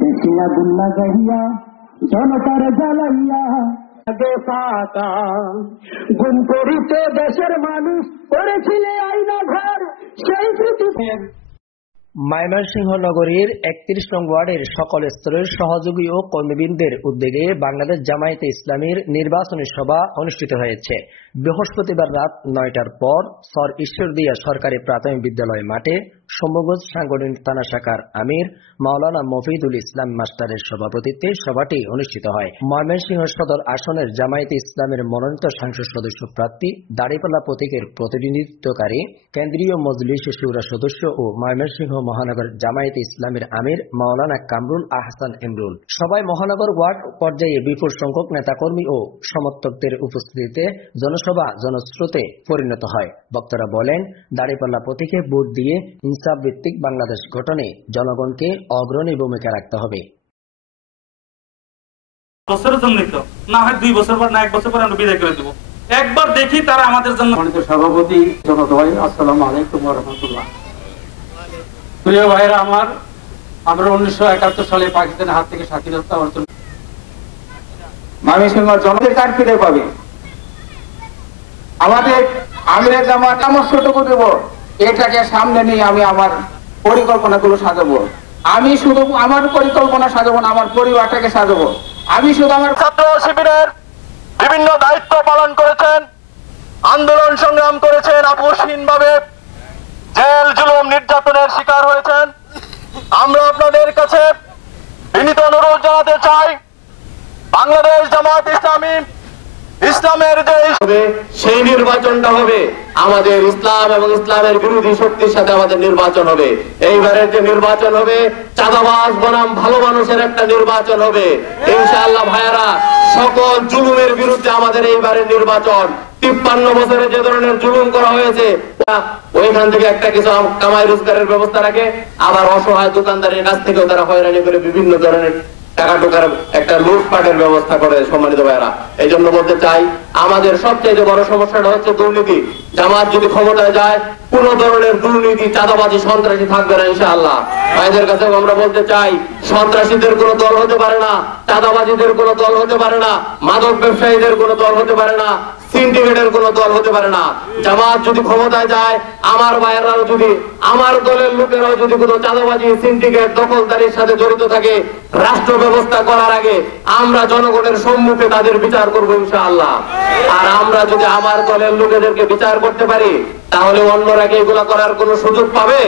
দেশে আগুন লাগাইয়া জনতার জ্বালাইয়া আগে পাকা গুম করিতে দেশের মানুষ করেছিলে আইনা ঘর সেই স্মৃতি। ময়মনসিংহ নগরীর ৩১ নং ওয়ার্ডের সকল স্তরের সহযোগী ও কর্মীবৃন্দের উদ্যোগে বাংলাদেশ জামায়াতে ইসলামীর নির্বাচনী সভা অনুষ্ঠিত হয়েছে। বৃহস্পতিবার রাত ৯টার পর সর ঈশ্বরদীয়া সরকারি প্রাথমিক বিদ্যালয় মাঠে শম্ভুগঞ্জ সাংগঠনিক থানা শাখার আমির মাওলানা মফিদুল ইসলাম মাস্টারের সভাপতিত্বে সভাটি অনুষ্ঠিত হয়। ময়মনসিংহ সদর আসনের জামায়াতে ইসলামের মনোনীত সংসদ সদস্য প্রার্থী দাঁড়িপাল্লা প্রতীকের প্রতিনিধিত্বকারী কেন্দ্রীয় মজলিস শুরা সদস্য ও ময়মনসিংহ মহানগর জামায়াতে ইসলামের আমির মাওলানা কামরুল আহসান ইমরুল। সবাই মহানগর ওয়ার্ড পর্যায়ে বিপুল সংখ্যক নেতাকর্মী ও সমর্থকদের উপস্থিতিতে জনসভা জনস্রোতে পরিণত হয়। বক্তারা বলেন, দাঁড়িপাল্লা প্রতীকে ভোট দিয়ে ইনসাফ ভিত্তিক বাংলাদেশ গঠনে জনগণকে অগ্রণী ভূমিকা রাখতে হবে। বছরের জন্য না হয় 2 বছর পর না 1 বছর পর আমরা বিদায় করে দেব। একবার দেখি তারা আমাদের জন্য। সভাপতি জনদয়, আসসালামু আলাইকুম ওয়া রাহমাতুল্লাহ। প্রিয় ভাইরা আমার, আমরা 1971 সালে পাকিস্তানের হাত থেকে স্বাধীনতা অর্জন। ময়মনসিংহ জনগণের কার ফিরে পাবে। আমাদের আমিরের জামাত পরামর্শটুকু দেব, এটাকে সামনে নিয়ে আমি আমার পরিকল্পনাগুলো সাজাবো। আমি শুধু আমার পরিকল্পনা সাজাবো না, আমার পরিবারটাকে সাজাবো। আমি শুধু আমার ছাত্র শিবিরের বিভিন্ন দায়িত্ব পালন করেছেন, আন্দোলন সংগ্রাম করেছেন, আপোষহীনভাবে জেল জুলুম নির্যাতনের শিকার হয়েছেন। আমরা আপনাদের কাছে বিনীত অনুরোধ জানাতে চাই, বাংলাদেশ জামাত ইসলামী ইসলামের যে সেই নির্বাচনটা হবে আমাদের ইসলাম এবং ইসলামের বিরোধী শক্তির সাথে আমাদের নির্বাচন হবে। এইবারের যে নির্বাচন হবে চাঁদাবাজ বনাম ভালো মানুষের একটা নির্বাচন হবে ইনশাআল্লাহ। ভাইয়েরা, সকল জুলুমের বিরুদ্ধে আমাদের এইবারের নির্বাচন। 53 বছরে যে ধরনের জুলুম করা হয়েছে, ওইখান থেকে একটা কিছু কামাই রোজগারের ব্যবস্থা রাখে, আবার অসহায় দোকানদারের কাছ থেকেও তারা হয়রানি করে বিভিন্ন ধরনের টাকা টোকার একটা লুটপাটের ব্যবস্থা করে। সম্মানিত ভাইয়েরা, এই জন্য বলতে চাই, আমাদের সবচেয়ে বড় সমস্যাটা হচ্ছে দুর্নীতি। জামাত যদি ক্ষমতায় যায়, কোন ধরনের দুর্নীতি, চাঁদাবাজি, সন্ত্রাসী থাকবে না ইনশাআল্লাহ। ভাইদের কাছে আমরা বলতে চাই, সন্ত্রাসীদের কোনো দল হতে পারে না, চাঁদাবাজিদের কোনো দল হতে পারে না, মাদক ব্যবসায়ীদের কোনো দল হতে পারে না, সিন্ডিকেটের কোনো দল হতে পারে না। জামাত যদি ক্ষমতায় যায়, আমার ভাইয়েরাও যদি, আমার দলের লোকেরাও যদি কোনো চাঁদাবাজি, সিন্ডিকেট, দখলদারির সাথে জড়িত থাকে, রাষ্ট্র ব্যবস্থা করার আগে আমরা জনগণের সম্মুখে তাদের বিচার করবো ইনশাআল্লাহ। আর আমরা যদি আমার দলের লোকেদেরকে বিচার করতে পারি, তাহলে অন্যরা কি এগুলা করার কোনো সুযোগ পাবে?